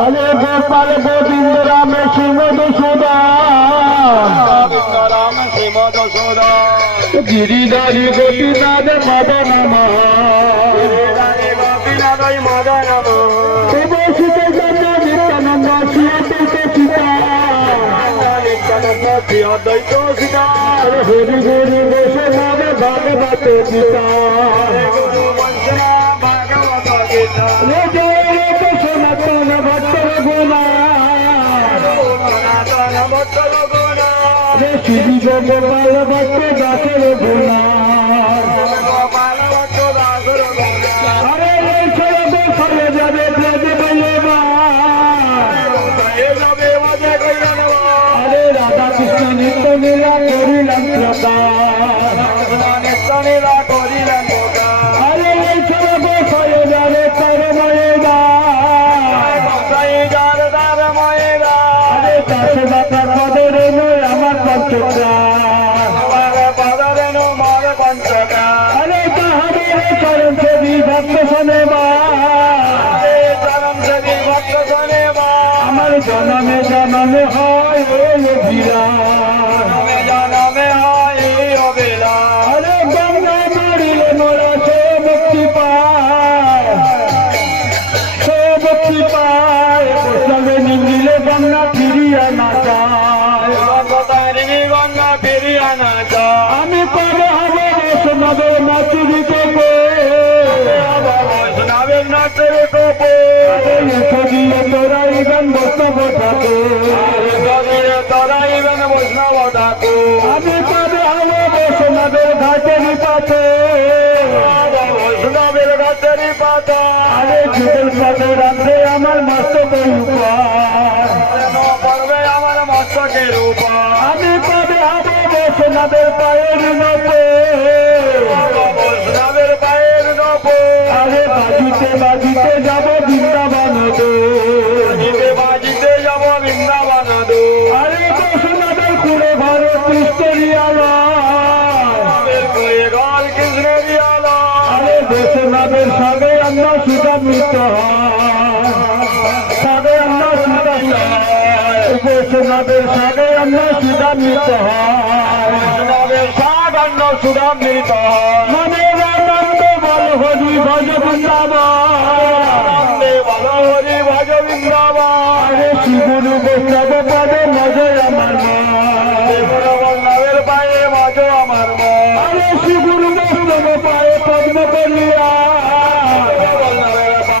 আরে গোপাল গোবিন্দ রাম শ্রী মধুসূদন রাম শ্রী মধুসূদন গিরিধারী গোপীনাথ মদন গোপীনাথ মদন নিত্যানন্দ অদ্বৈত সীতা হরি গুরু বৈষ্ণব ভাগবত গীতা ভাগবত গীতা সনাতন ভক্ত গুণা সনাতন ভক্ত গুণা শ্রী গোপাল ভক্ত দাসের গুণা গোপাল ভক্ত দাসের গুণা আরে ছেড়ে ফলে যাবে ব্রজ বলে আরে রাধা কৃষ্ণ নিত্য লীলা করিলাম নিত্য লীলা করিলেন আরে ছেড়ে ফলে যাবে তার ময়েদা যার ময়েরা আরে চাষে বাতার পদরে নয় আমার পঞ্চপ্রাণ পদরেন মার পঞ্চকা আরে তাহাদের চরণ সেবী ভক্ত শোনে চরম দেবী ভক্ত শোনে আমার জনমে জনমে হয় বিরাট জনমে হয় অবেলা আরে গঙ্গা মারিলে মোরা সে মুক্তি পায় বৈষ্ণবে নিমিলে গঙ্গা ফিরিয়া না যায় গঙ্গা ফিরিয়া না যা আমি পরে হব বৈষ্ণবের নাচুরি করবো বৈষ্ণবের নাচের কোপে ছবিয়ে তোরাই গান বৈষ্ণব ঠাকুর তরাইবেন বৈষ্ণব ঠাকুর আমি পরে হব বৈষ্ণবের ঘাটের পাশে বৈষ্ণবের গাছের পাতা আরে যুগল পদে রাখবে আমার মস্তক পড়বে আমার মস্তকের উপর আমি পরে হব বৈষ্ণবের পায়ের নপে বৈষ্ণবের পায়ের নপর আরে বাজিতে যাব বৃন্দাবন বাজিতে যাব বৃন্দাবন দু আরে বৈষ্ণবের কুড়ে ঘর করে গল কৃষ্ণ বিয়ালা আরে বৈষ্ণবের সঙ্গে আমরা সুতা মিত সঙ্গে আমরা সুতা বৈষ্ণবের সঙ্গে আমরা সুতা মিত বৈষ্ণবের সাগন্য সুরামৃত মনে আনন্দ বল হরি ভজ বৃন্দাবন বল হরি ভজ বৃন্দাবন আরে শিগুরু বৈষ্ণব পদে মজয় আমার বৈষ্ণবের পায়ে ভজ আমার মন আরে শিগুরু বৈষ্ণব পায়ে পদ্ম করিয়া